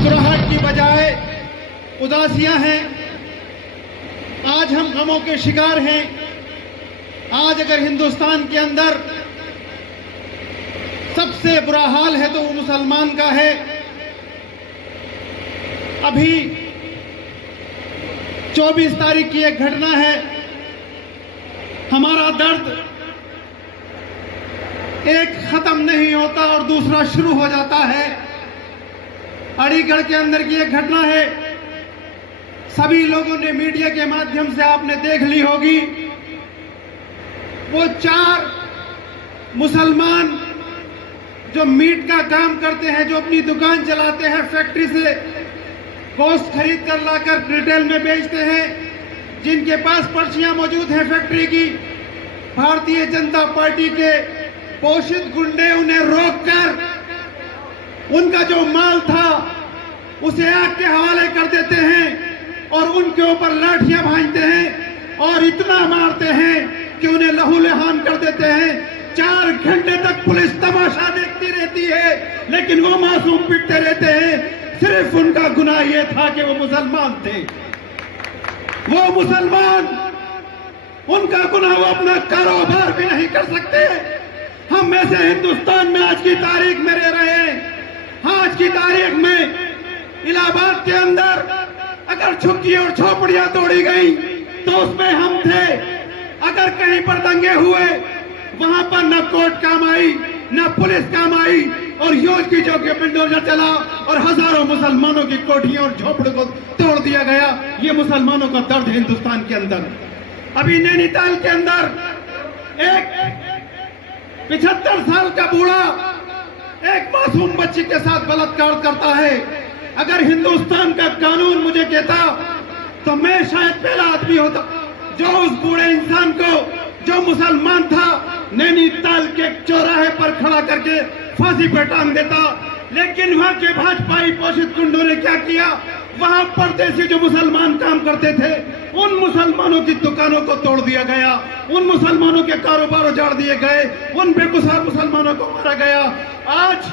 मुस्कुराहट की बजाय उदासियां हैं। आज हम गमों के शिकार हैं। आज अगर हिंदुस्तान के अंदर सबसे बुरा हाल है तो वो मुसलमान का है। अभी 24 तारीख की एक घटना है। हमारा दर्द एक खत्म नहीं होता और दूसरा शुरू हो जाता है। अलीगढ़ के अंदर की एक घटना है। सभी लोगों ने मीडिया के माध्यम से आपने देख ली होगी। वो 4 मुसलमान जो मीट का काम करते हैं, जो अपनी दुकान चलाते हैं, फैक्ट्री से गोश्त खरीद कर लाकर रिटेल में बेचते हैं, जिनके पास पर्चियां मौजूद हैं फैक्ट्री की, भारतीय जनता पार्टी के पोषित गुंडे उन्हें रोककर उनका जो माल था उसे आग के हवाले कर देते हैं और उनके ऊपर लाठियां भांजते हैं और इतना मारते हैं कि उन्हें लहूलुहान कर देते हैं। 4 घंटे तक पुलिस तमाशा देखती रहती है, लेकिन वो मासूम पिटते रहते हैं। सिर्फ उनका गुनाह ये था कि वो मुसलमान थे। वो मुसलमान, उनका गुनाह वो अपना कारोबार भी नहीं कर सकते। हम ऐसे हिंदुस्तान में आज की तारीख में रह रहे हैं। आज की तारीख में इलाहाबाद के अंदर अगर झुग्गी और झोपड़ियां तोड़ी गई तो उसमें हम थे। अगर कहीं पर दंगे हुए वहां पर न कोर्ट काम आई, न पुलिस काम आई और यूज की जो कि बुलडोजर चला और हजारों मुसलमानों की कोठियों और झोपड़ों को तोड़ दिया गया। ये मुसलमानों का दर्द है हिंदुस्तान के अंदर। अभी नैनीताल के अंदर एक 75 साल का बूढ़ा एक मासूम बच्ची के साथ बलात्कार करता है। अगर हिंदुस्तान का कानून मुझे कहता तो मैं शायद पहला आदमी होता जो उस बूढ़े इंसान को, जो मुसलमान था, नैनीताल के चौराहे पर खड़ा करके फांसी पर टांग देता। लेकिन वहां के भाजपाई पोषित गुंडों ने क्या किया? वहां परदेसी जो मुसलमान काम करते थे उन मुसलमानों की दुकानों को तोड़ दिया गया, उन मुसलमानों के कारोबार उजाड़ दिए गए, उन बेगुसार मुसलमानों को मारा गया। आज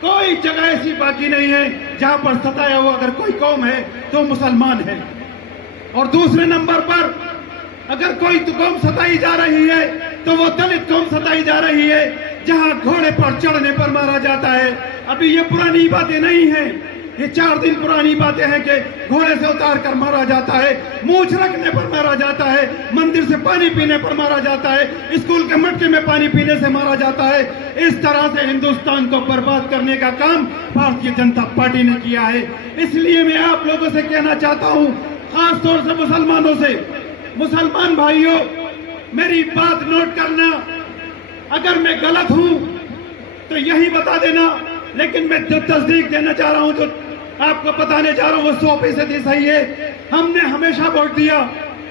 कोई जगह ऐसी बाकी नहीं है जहां पर सताया हुआ अगर कोई कौम है तो मुसलमान है। और दूसरे नंबर पर अगर कोई कौम सताई जा रही है तो वो दलित कौम सताई जा रही है, जहां घोड़े पर चढ़ने पर मारा जाता है। अभी ये पुरानी बातें नहीं है, ये 4 दिन पुरानी बातें हैं कि घोड़े से उतार कर मारा जाता है, मूछ रखने पर मारा जाता है, मंदिर से पानी पीने पर मारा जाता है, स्कूल के मटके में पानी पीने से मारा जाता है। इस तरह से हिंदुस्तान को बर्बाद करने का काम भारतीय जनता पार्टी ने किया है। इसलिए मैं आप लोगों से कहना चाहता हूं, खास तौर से मुसलमानों से, मुसलमान भाइयों मेरी बात नोट करना। अगर मैं गलत हूं तो यही बता देना, लेकिन मैं जो तस्दीक देना चाह रहा हूं, जो आपको बताने जा रहा हूं, वो 100% सही है। हमने हमेशा वोट दिया,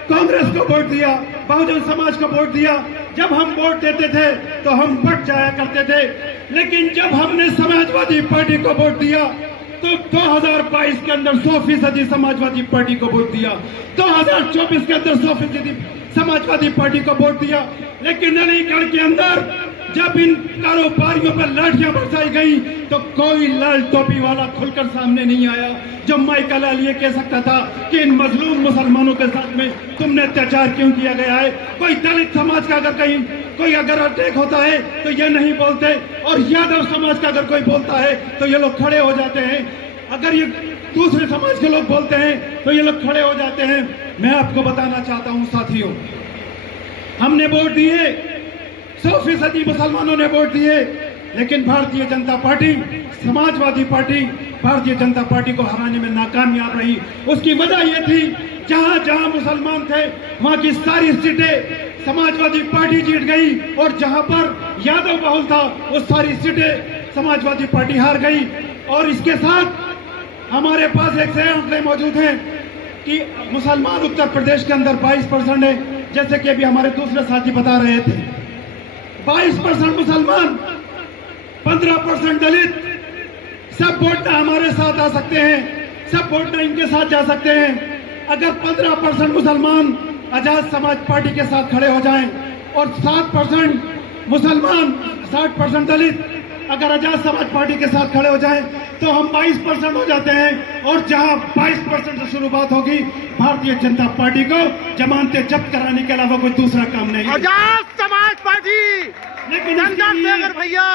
कांग्रेस को वोट दिया, बहुजन समाज को वोट दिया। जब हम वोट देते थे तो हम बट जाया करते थे, लेकिन जब हमने समाजवादी पार्टी को वोट दिया तो 2022 के अंदर 100% समाजवादी पार्टी को वोट दिया, 2024 के अंदर 100% समाजवादी पार्टी को वोट दिया। लेकिन अलीगढ़ के अंदर जब इन कारोबारियों पर लाठियां बरसाई गई तो कोई लाल टोपी वाला खुलकर सामने नहीं आया। जो माइकल लाल ये कह सकता था कि इन मजलूम मुसलमानों के साथ में तुमने अत्याचार क्यों किया गया है। कोई दलित समाज का अगर कहीं कोई अगर अटैक होता है तो ये नहीं बोलते, और यादव समाज का अगर कोई बोलता है तो ये लोग खड़े हो जाते हैं। अगर ये दूसरे समाज के लोग बोलते हैं तो ये लोग खड़े हो जाते हैं। मैं आपको बताना चाहता हूं साथियों, हमने वोट दिए, 100% मुसलमानों ने वोट दिए, लेकिन Bharatiya Janata party, Samajwadi party Bharatiya Janata party को हराने में नाकामयाब रही। उसकी वजह यह थी, जहां जहां मुसलमान थे वहां की सारी सीटें समाजवादी पार्टी जीत गई, और जहां पर यादव बहुल था वो सारी सीटें समाजवादी पार्टी हार गई। और इसके साथ हमारे पास एक आंकड़े मौजूद हैं कि मुसलमान उत्तर प्रदेश के अंदर 22% है, जैसे कि अभी हमारे दूसरे साथी बता रहे थे। 22% मुसलमान, 15% दलित, सब वोट हमारे साथ आ सकते हैं, सब वोट इनके साथ जा सकते हैं। अगर 15% मुसलमान आजाद समाज पार्टी के साथ खड़े हो जाएं और 7% मुसलमान, 60% दलित अगर आजाद समाज पार्टी के साथ खड़े हो जाएं तो हम 22% हो जाते हैं, और जहां 22% से शुरुआत होगी, भारतीय जनता पार्टी को जमानतें जब्त कराने के अलावा कोई दूसरा काम नहीं है। आजाद समाज पार्टी, लेकिन चंद्रशेखर भैया,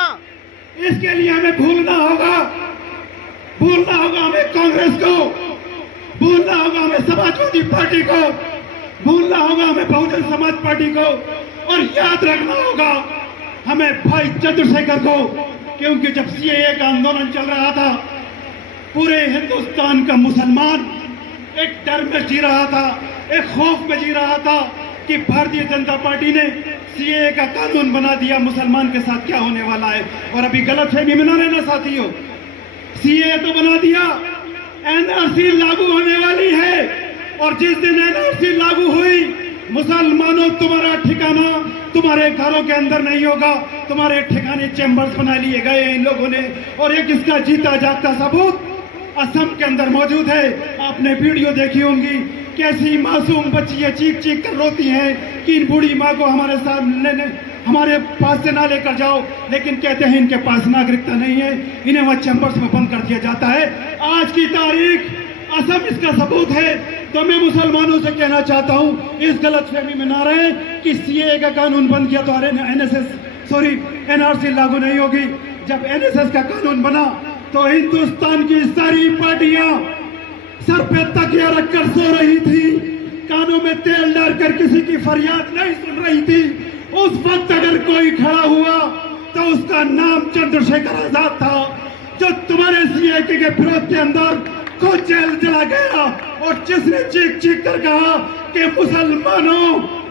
इसके लिए हमें भूलना होगा हमें कांग्रेस को, भूलना होगा हमें समाजवादी पार्टी को, भूलना होगा हमें बहुजन समाज पार्टी को, और याद रखना होगा हमें भाई चंद्रशेखर को, क्योंकि जब सीएए का आंदोलन चल रहा था, पूरे हिंदुस्तान का मुसलमान एक डर में जी रहा था, एक खौफ में जी रहा था कि भारतीय जनता पार्टी ने सीएए का कानून बना दिया, मुसलमान के साथ क्या होने वाला है। और अभी गलतफहमी में न रहना साथियों, सीएए तो बना दिया, एनआरसी लागू होने वाली है, और जिस दिन एनआरसी लागू हुई, मुसलमानों तुम्हारा ठिकाना तुम्हारे घरों के अंदर नहीं होगा, तुम्हारे ठिकाने चैम्बर्स बना लिए गए इन लोगों ने। और एक इसका जीता जागता सबूत असम के अंदर मौजूद है। आपने वीडियो देखी होंगी, कैसी मासूम बच्चियां चीख चीख कर रोती हैं कि इन बूढ़ी माँ को हमारे पास से ना लेकर जाओ, लेकिन कहते हैं इनके पास नागरिकता नहीं है, इन्हें वह चैम्बर्स में बंद कर दिया जाता है। आज की तारीख असम इसका सबूत है। तो मैं मुसलमानों से कहना चाहता हूं, इस गलतफहमी में ना रहे कि सीएए का कानून बंद किया तो एनआरसी लागू नहीं होगी। जब एनएसएस का कानून बना तो हिंदुस्तान की सारी पार्टियां सर पे तकिया रखकर सो रही थी, कानों में तेल डालकर किसी की फरियाद नहीं सुन रही थी। उस वक्त अगर कोई खड़ा हुआ तो उसका नाम चंद्रशेखर आजाद था, जो तुम्हारे सीएए के विरोध के अंदर को जेल चला गया, और जिसने चीख चीख कर कहा कि मुसलमानों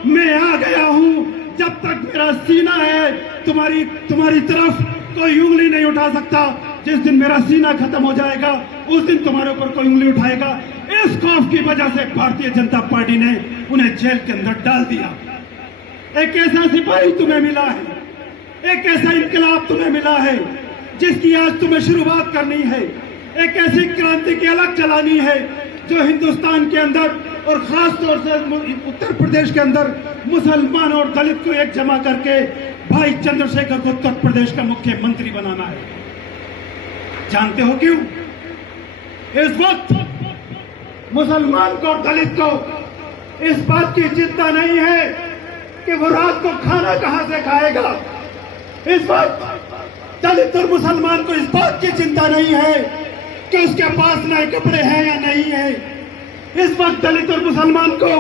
मैं आ गया हूं, जब तक मेरा सीना है तुम्हारी तरफ कोई उंगली नहीं उठा सकता। जिस दिन मेरा सीना खत्म हो जाएगा, उस दिन तुम्हारे ऊपर कोई उंगली उठाएगा। इस खौफ की वजह से भारतीय जनता पार्टी ने उन्हें जेल के अंदर डाल दिया। एक ऐसा सिपाही तुम्हें मिला है, एक ऐसा इनकलाब तुम्हें मिला है जिसकी आज तुम्हें शुरुआत करनी है। एक ऐसी क्रांति की अलग चलानी है जो हिंदुस्तान के अंदर और खास तौर से उत्तर प्रदेश के अंदर मुसलमान और दलित को एक जमा करके भाई चंद्रशेखर को उत्तर प्रदेश का मुख्यमंत्री बनाना है। जानते हो क्यों? इस वक्त मुसलमान को और दलित को इस बात की चिंता नहीं है कि वो रात को खाना कहां से खाएगा। इस वक्त दलित और मुसलमान को इस बात की चिंता नहीं है कि उसके पास नए कपड़े हैं या नहीं है। इस वक्त दलित और मुसलमान को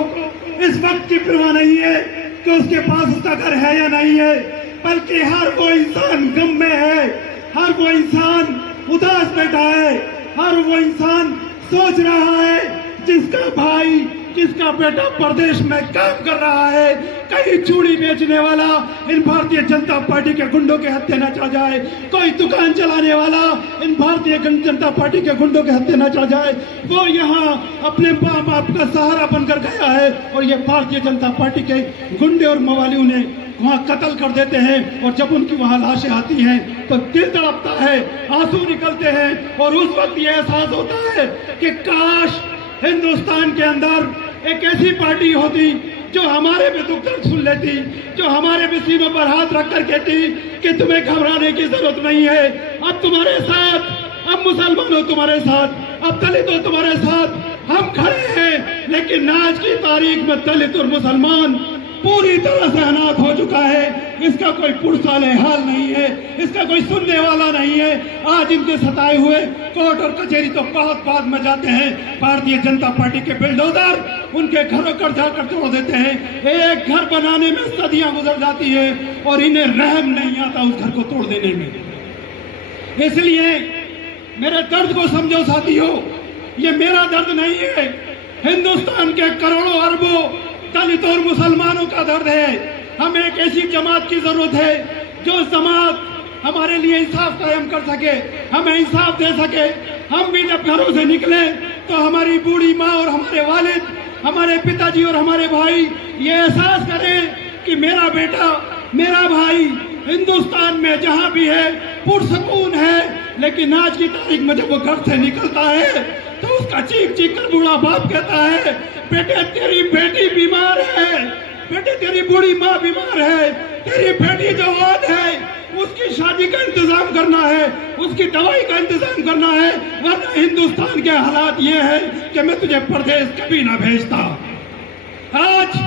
इस वक्त की परवाह नहीं है कि उसके पास उसका घर है या नहीं है, बल्कि हर वो इंसान गम में है, हर वो इंसान उदास बैठा है, हर वो इंसान सोच रहा है जिसका भाई, जिसका बेटा प्रदेश में काम कर रहा है, कहीं चूड़ी बेचने वाला इन भारतीय जनता पार्टी के गुंडों के हत्थे न चढ़ जाए, कोई दुकान चलाने वाला इन भारतीय जनता पार्टी के गुंडों के हत्थे न चढ़ जाए। वो यहाँ अपने माँ बाप का सहारा बनकर गया है, और ये भारतीय जनता पार्टी के गुंडे और मवाली उन्हें वहाँ कत्ल कर देते हैं। और जब उनकी वहाँ लाशें आती हैं तो दिल तड़पता है, आंसू निकलते हैं, और उस वक्त ये एहसास होता है कि काश हिंदुस्तान के अंदर एक ऐसी पार्टी होती जो हमारे भी दुख दर्द सुन लेती, जो हमारे भी सीनों पर हाथ रखकर कहती कि तुम्हें घबराने की जरूरत नहीं है, अब तुम्हारे साथ, अब मुसलमानों तुम्हारे साथ, अब दलितों तुम्हारे साथ हम खड़े हैं। लेकिन आज की तारीख में दलित और मुसलमान पूरी तरह से अनाथ हो चुका है। इसका कोई पुरसाले हाल नहीं है, इसका कोई सुनने वाला नहीं है। आज इनके सताए हुए कोर्ट और कचहरी तो बहुत बाद में जाते हैं। भारतीय जनता पार्टी के बिल्डोजर उनके घरों पर जाकर तोड़ देते हैं। एक घर बनाने में सदियां गुजर जाती है और इन्हें रहम नहीं आता उस घर को तोड़ देने में। इसलिए मेरे दर्द को समझो साथियों, ये मेरा दर्द नहीं है, हिंदुस्तान के करोड़ों अरबों दलित और मुसलमानों का दर्द है। हमें एक ऐसी जमात की जरूरत है जो जमात हमारे लिए इंसाफ कायम कर सके, हमें इंसाफ दे सके। हम भी जब घरों से निकले तो हमारी बूढ़ी माँ और हमारे वालिद, हमारे पिताजी और हमारे भाई ये एहसास करें कि मेरा बेटा, मेरा भाई हिंदुस्तान में जहाँ भी है पुरसकून है। लेकिन आज की तारीख में जब वो घर से निकलता है तो उसका चीख चीख कर बूढ़ा बाप कहता है, बेटे तेरी बेटी बीमार है, बेटे तेरी बूढ़ी माँ बीमार है, तेरी बेटी जवान है, उसकी शादी का इंतजाम करना है, उसकी दवाई का इंतजाम करना है, वरना हिंदुस्तान के हालात ये है कि मैं तुझे परदेश कभी ना भेजता। आज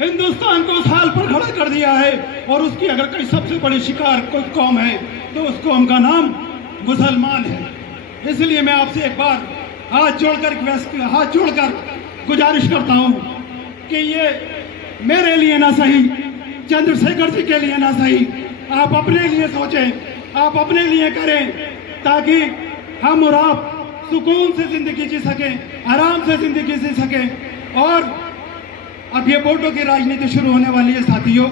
हिंदुस्तान को उस हाल पर खड़ा कर दिया है और उसकी अगर कोई सबसे बड़ी शिकार कोई कौम है तो उस कौम का नाम मुसलमान है। इसलिए मैं आपसे एक बार हाथ जोड़कर गुजारिश करता हूं कि ये मेरे लिए ना सही, चंद्रशेखर जी के लिए ना सही, आप अपने लिए सोचें, आप अपने लिए करें, ताकि हम और आप सुकून से जिंदगी जी सकें, आराम से जिंदगी जी सकें। और अब ये वोटों की राजनीति शुरू होने वाली है साथियों।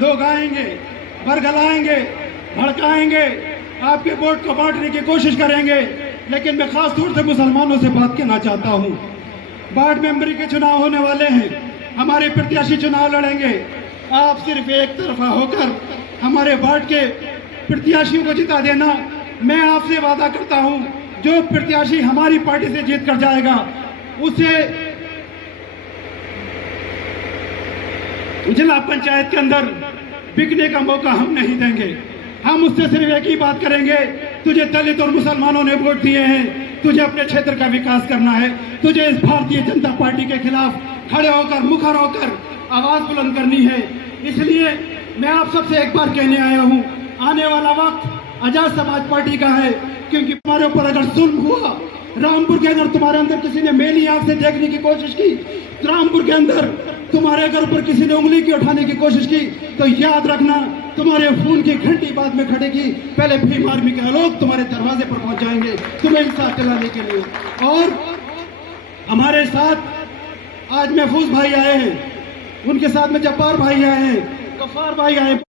लोग आएंगे, बरगलाएंगे, भड़काएंगे, आपके वोट को बांटने की कोशिश करेंगे। लेकिन मैं खास तौर से मुसलमानों से बात करना चाहता हूं। वार्ड मेंबरी के चुनाव होने वाले हैं, हमारे प्रत्याशी चुनाव लड़ेंगे। आप सिर्फ एक तरफा होकर हमारे वार्ड के प्रत्याशियों को जिता देना। मैं आपसे वादा करता हूं, जो प्रत्याशी हमारी पार्टी से जीत कर जाएगा उसे जिला पंचायत के अंदर बिकने का मौका हम नहीं देंगे। हम उससे सिर्फ एक ही बात करेंगे, तुझे दलित और मुसलमानों ने वोट दिए हैं, तुझे अपने क्षेत्र का विकास करना है, तुझे इस भारतीय जनता पार्टी के खिलाफ खड़े होकर, मुखर होकर आवाज बुलंद करनी है। इसलिए मैं आप सबसे एक बार कहने आया हूं, आने वाला वक्त आजाद समाज पार्टी का है, क्योंकि तुम्हारे ऊपर अगर जुल्म हुआ, रामपुर के अंदर तुम्हारे अंदर किसी ने मेली आंख से देखने की कोशिश की, रामपुर के अंदर तुम्हारे घर पर किसी ने उंगली की उठाने की कोशिश की, तो याद रखना तुम्हारे खून की घंटी बाद में खड़ेगी। पहले भीम आर्मी के लोग तुम्हारे दरवाजे पर पहुंच जाएंगे तुम्हें इंसाफ दिलाने के लिए। और हमारे साथ आज महफूज भाई आए हैं, उनके साथ में जब्बार भाई आए हैं, गफ्फार भाई आए हैं।